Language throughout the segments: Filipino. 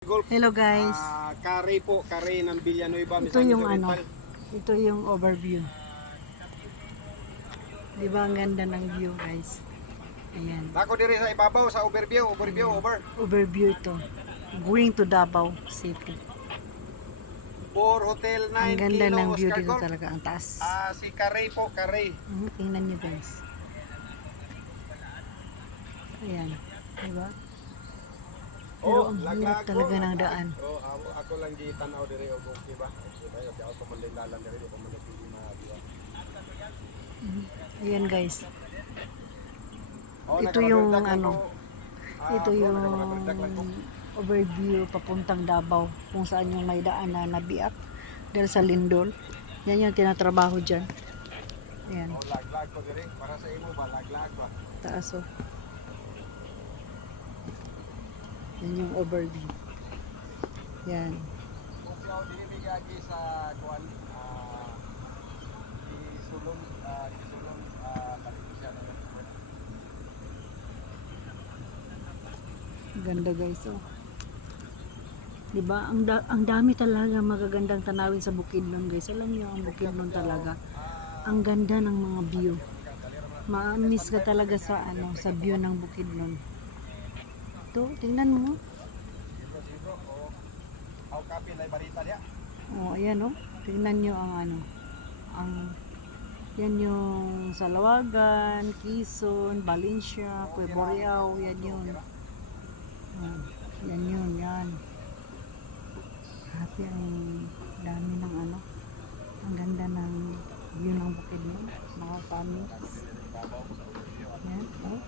Golf. Hello guys. Kare po, kare ng Villanueva. Ito yung ano, ito yung overview. Di ba ang ganda ng view guys? Ayan. Dako diri sa ibabaw sa overview, Overview ito. Going to Davao City. For Hotel 9 Ang ganda Kilo ng view Oscar dito Golf. talaga, ang taas. Si Kare po, Kare. Tingnan nyo guys. Ayan. Diba? Pero ang hirap talaga ng daan. Ako lang di tanaw diri og okay ba? Diba? Ako pa man din dalan diri, pa man pili diba? Ayan guys. Ito yung ano, ito yung overview papuntang Davao, kung saan yung may daan na nabiak dahil sa lindol. Yan yung tinatrabaho dyan. Ayan. Lag-lag ko diri para sa imo ba, lag-lag ba? Taas o. Yan yung overview. Yan. Kung dili bigagi sa kuan isulong palito siya. Ganda guys oh. Diba? Ang dami talaga magagandang tanawin sa Bukidnon guys. Alam niyo ang Bukidnon talaga. Ang ganda ng mga view. Ma-miss ka talaga sa ano, sa view ng Bukidnon. Ito, tingnan mo. Oh, ayan oh. Tingnan niyo ang ano. Yan yung Salawagan, Quezon, Valencia, Puerto Riao, yan yun. Yan yun, yan. Happy ang dami ng ano. Ang ganda ng view ng Bukidnon, mga families. Yan, oh.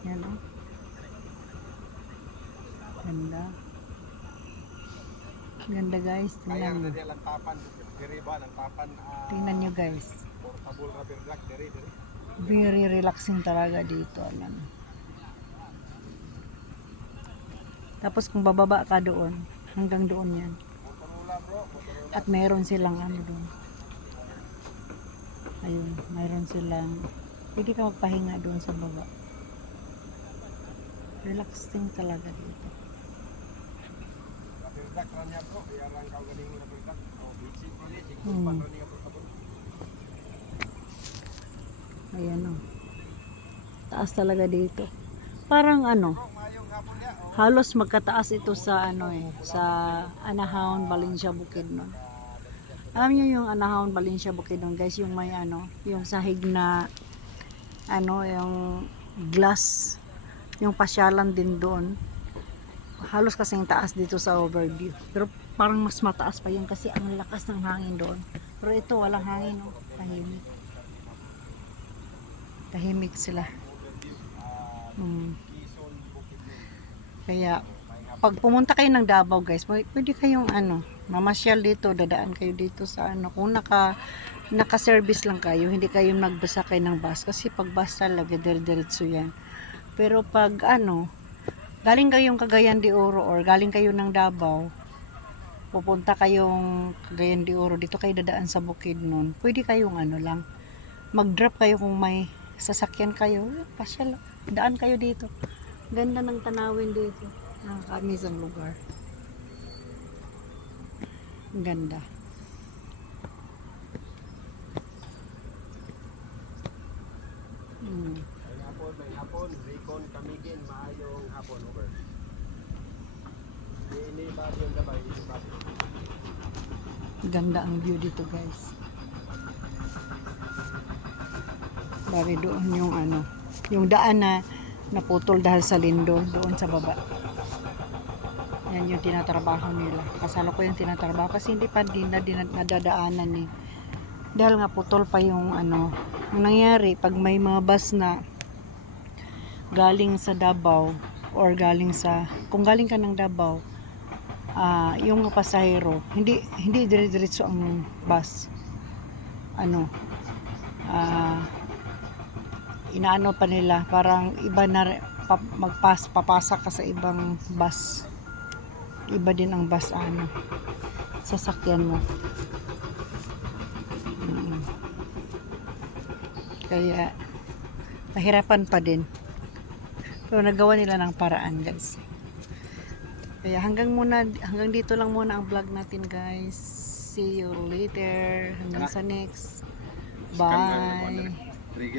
Yan, oh. Ganda. Ganda guys, tingnan nyo. Tingnan nyo guys. Very relaxing talaga dito. Alam. Tapos kung bababa ka doon, hanggang doon yan. At mayroon silang ano doon. Ayun, mayroon silang, pwede ka magpahinga doon sa baba. Relaxing talaga dito. Ayan o. Taas talaga dito. Parang ano, halos magkataas ito sa ano sa Anahaw, Valencia, Bukidnon. Alam niyo yung Anahaw, Valencia, Bukidnon guys, yung may ano, yung sahig na ano, yung glass, yung pasyalan din doon. Halos kasing taas dito sa overview. Pero parang mas mataas pa yun kasi ang lakas ng hangin doon. Pero ito walang hangin, no? Tahimik. Tahimik sila. Kaya pag pumunta kayo ng Davao guys, pwede kayong ano, mamasyal dito, dadaan kayo dito sa ano, kung naka-service lang kayo, hindi kayo nagbasakay ng bus kasi pag bus talaga diretso yan. Pero pag ano, galing kayong Cagayan de Oro or galing kayo ng Davao, pupunta kayong Cagayan de Oro, dito kayo dadaan sa Bukidnon, pwede kayong ano lang, mag-drop kayo kung may sasakyan kayo, pasyal, daan kayo dito. Ganda ng tanawin dito. Nakakamiss ang lugar. Ganda. May hapon, Ricon, Camigin, maayong hapon, over. Ini ba yung gabay? Ganda ang view dito guys. Bari doon yung ano, yung daan na naputol dahil sa lindol doon sa baba. Yan yung tinatrabaho nila. Kasalo ko yung tinatrabaho kasi hindi pa din nadadaanan eh. Dahil nga putol pa yung ano. Ang nangyari, pag may mga bus na galing sa Davao or galing sa, kung galing ka ng Davao, yung mga pasahero, hindi dire-diretso ang bus. Ano, inaano pa nila, parang iba na papasa ka sa ibang bus. Iba din ang bus ano, sasakyan mo. Kaya pahirapan pa din. Pero nagawa nila ng paraan, guys. Kaya hanggang dito lang muna ang vlog natin, guys. See you later. Hanggang sa next. Scan nga yung ano, Bye. trigger.